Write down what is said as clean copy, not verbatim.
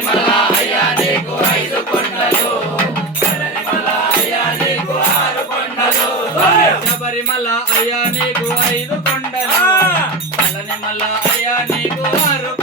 శబరిమల అయ్యా నీకు 5 కొండలు చల్లనిమల అయ్యా నీకు 6 కొండలు శబరిమల అయ్యా నీకు 5 కొండలు చల్లనిమల అయ్యా నీకు 6